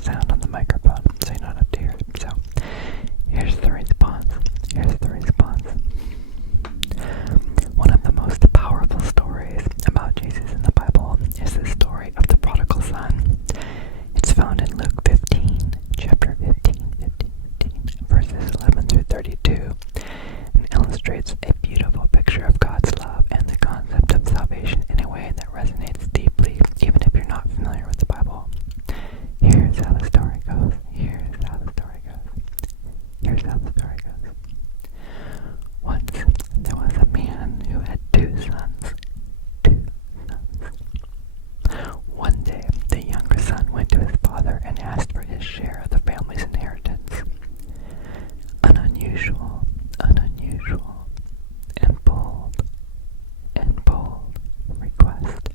sound on the microphone, so you don't have to hear it. So, here's the response. One of the most powerful stories about Jesus in the Bible is the story of the Prodigal Son. It's found in Luke 15, chapter 15, verses 11 through 32, and illustrates a beautiful picture of God's love and the concept of salvation in a way that resonates deeply, even if you're not familiar with the Bible. Here's how the story goes. Once there was a man who had two sons. One day, the younger son went to his father and asked for his share of the family's inheritance. An unusual, and bold request,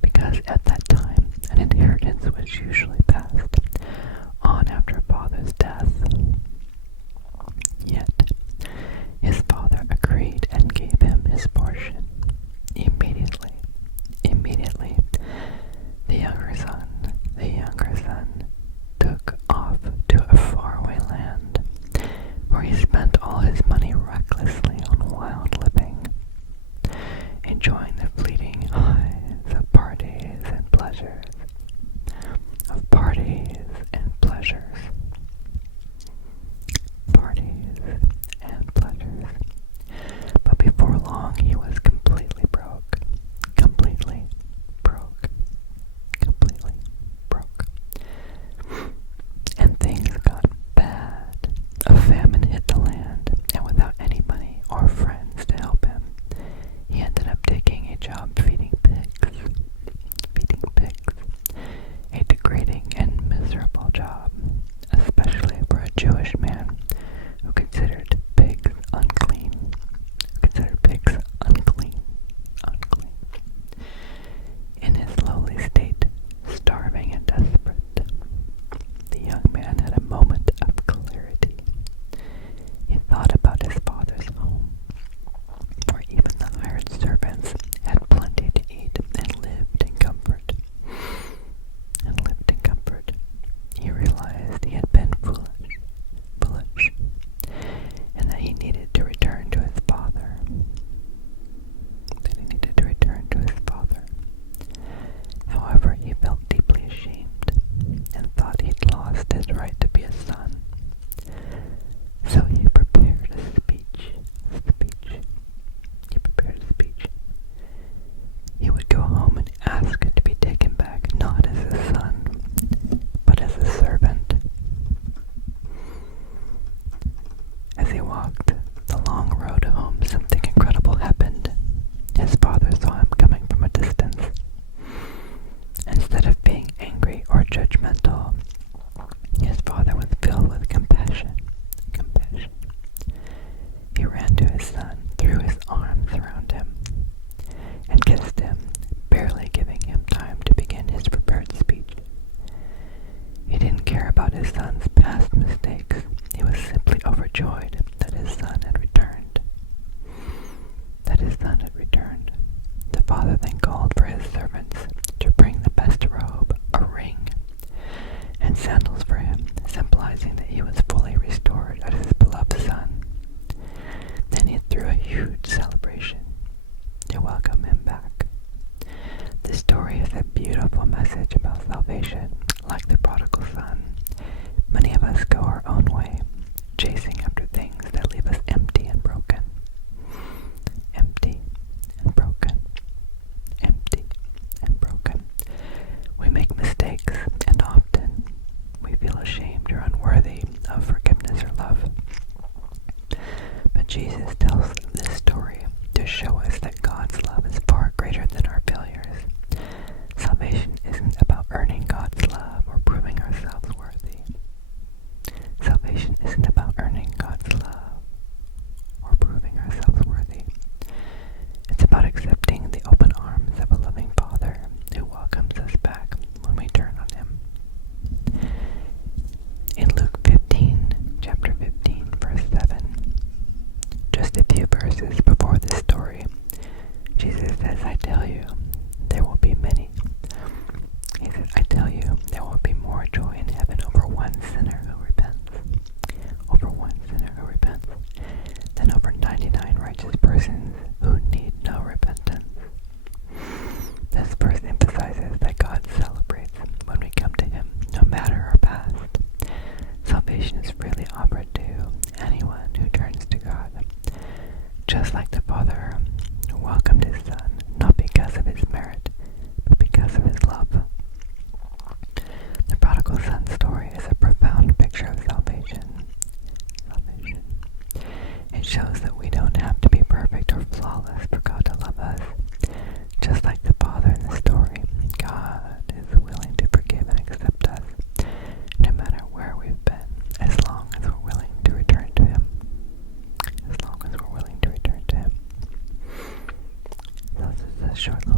because at that time an inheritance was usually passed on after a father's death. Yet his father agreed and gave him his portion. Immediately, the younger son took off to a faraway land, where he spent all his money recklessly on wild living, enjoying the fleeting highs of parties and pleasures. But before long, he was completely broke. And things got bad. A famine hit the land, and without any money or friends to help him, he ended up taking a job feeding pigs. A degrading and miserable job, especially for a Jewish man who considered pigs unclean. In his lowly state, starving and desperate, the young man had a moment of clarity. He thought about his father's home, where even the hired servants had plenty to eat and lived in comfort. He realized he had been foolish, and that he needed to return to his father. However, he felt deeply ashamed and thought he'd lost his right to be a son. So he prepared a speech. He would go home and ask to be taken back not as a son, but as a servant. As he walked the long road home, something incredible happened. His father saw him coming from a distance. Instead of being angry or judgmental, his father was filled with compassion. He ran to his son, threw his arms around him, and kissed him, barely giving him time to begin his prepared speech. He didn't care about his son's past mistakes. He was simply overjoyed that his son had returned. The father then called for his servants to bring the best robe, a ring, and sandals for him, symbolizing that he was fully restored as his beloved son. Then he threw a huge celebration to welcome him back. This story is a beautiful message about salvation. Like the prodigal son, many of us go our own way, chasing after things that leave us empty and broken. We make mistakes, and often we feel ashamed or unworthy of forgiveness or love. But Jesus tells this story to show us that God's love is far greater than our failures. Salvation isn't about earning God's love or proving our short little